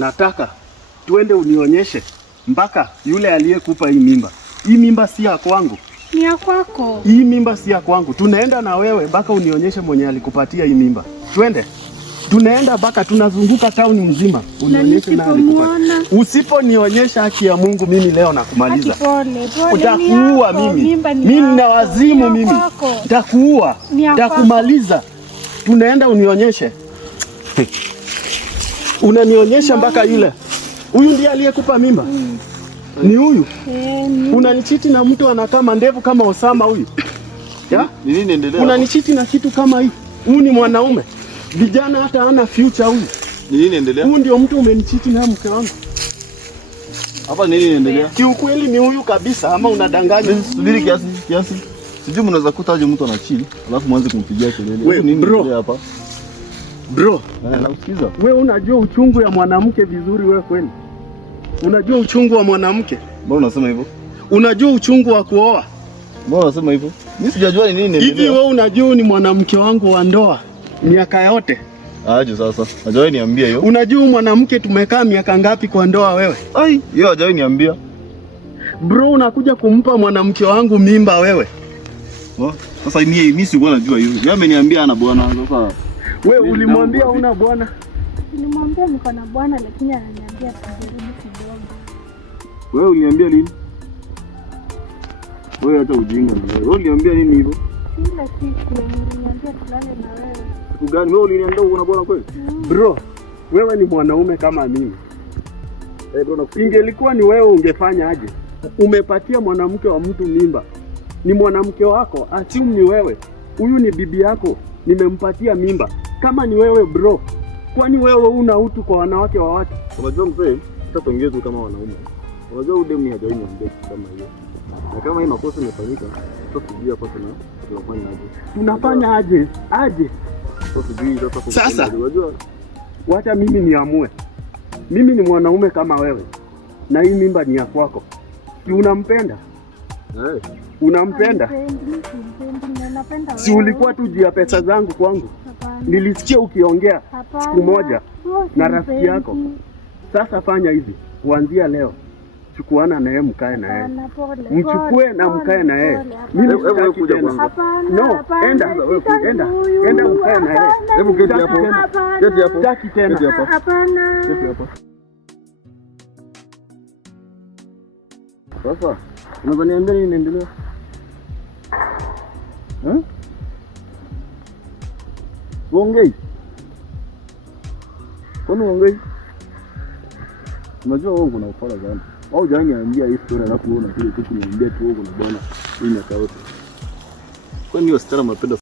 Nataka tuende unionyeshe mpaka yule aliyekupa hii mimba. Hii mimba si ya kwangu. Ni ya kwako. Hii mimba si ya kwangu. Tunaenda na wewe mpaka unionyeshe mwenye alikupatia hii mimba. Twende. Tunaenda mpaka tunazunguka town mzima. Unionyeshe na alikupatia. Usiponionyesha haki ya Mungu mimi leo nakumaliza. Utakuua mimi. Mimi na wazimu mimi. Nitakuua. Nitakumaliza. Tunaenda unionyeshe. Unanionyesha mpaka yule. Huyu ndiye aliyekupa mimba? Ni huyu? Unanichiti na mtu anakaa mandevu kama Osama huyu? Ya? Ni nini inaendelea? Unanichiti na kitu kama hii? Huyu ni mwanaume. Vijana hata hana future huyu. Ni nini inaendelea? Huyu ndio mtu umenichiti na mke wangu. Hapa nini inaendelea? Kiukweli ni huyu kabisa ama unadanganya? Subiri kiasi. Sijui mnaweza kuta aje mtu anachili, alafu mwanze kumpigia kelele. Nini inaendelea hapa? Bro, nausikiza. Wewe unajua uchungu ya mwanamke vizuri wewe kweli? Unajua uchungu wa mwanamke? Mbona unasema hivyo? Unajua uchungu wa kuoa? Mbona unasema hivyo? Mimi sijajua ni nini inaendelea. Hivi wewe unajua ni mwanamke wangu wa ndoa miaka yote? Aje sasa. Hajawahi niambia hiyo. Unajua mwanamke tumekaa miaka ngapi kwa ndoa wewe? Ai, hiyo hajawahi niambia. Bro, unakuja kumpa mwanamke wangu mimba wewe? Sasa mimi sikuwa najua hiyo. Yeye ameniambia ana bwana sasa. Wewe ulimwambia una bwana? Nilimwambia niko na bwana lakini ananiambia tujaribu kidogo. Wewe uliniambia nini? Wewe hata ujinga na wewe. Wewe uliniambia nini hivyo? Kila siku niliniambia tulale na wewe. Siku gani wewe uliniambia una bwana kweli? Bro, wewe ni mwanaume kama mimi. Bro, ingelikuwa ni wewe ungefanya aje? Umepatia mwanamke wa mtu mimba. Ni mwanamke wako, assume ni wewe. Huyu ni bibi yako. Nimempatia mimba. Kama ni wewe bro, kwani wewe una utu kwa wanawake wa watu? Unajua mzee, tutaongea tu kama wanaume. Unajua udemu hajawahi niambia kama hiyo. Na kama hii makosa imefanyika, tutasijua hapo tunafanya aje. Tunafanya aje? Sasa unajua, wacha mimi niamue. Mimi ni mwanaume kama wewe. Na hii mimba ni ya kwako. Si unampenda? Unampenda? Si ulikuwa tu juu ya pesa zangu kwangu? Nilisikia ukiongea siku moja na rafiki yako. Sasa fanya hivi, kuanzia leo chukuana na yeye, mkae na yeye. Mchukue na mkae na yeye. Mimi sitaki tena. No, enda mkae na yeye. Hebu keti hapo. Sitaki tena. Hapana. Sasa, unaweza niambia nini inaendelea? Uongei. Kwani uongei? Unajua wewe una ufala sana. Au jana niambia hii story alafu unaona kile kitu niambia tu wewe na bwana hii miaka yote. Kwani hiyo stara mnapenda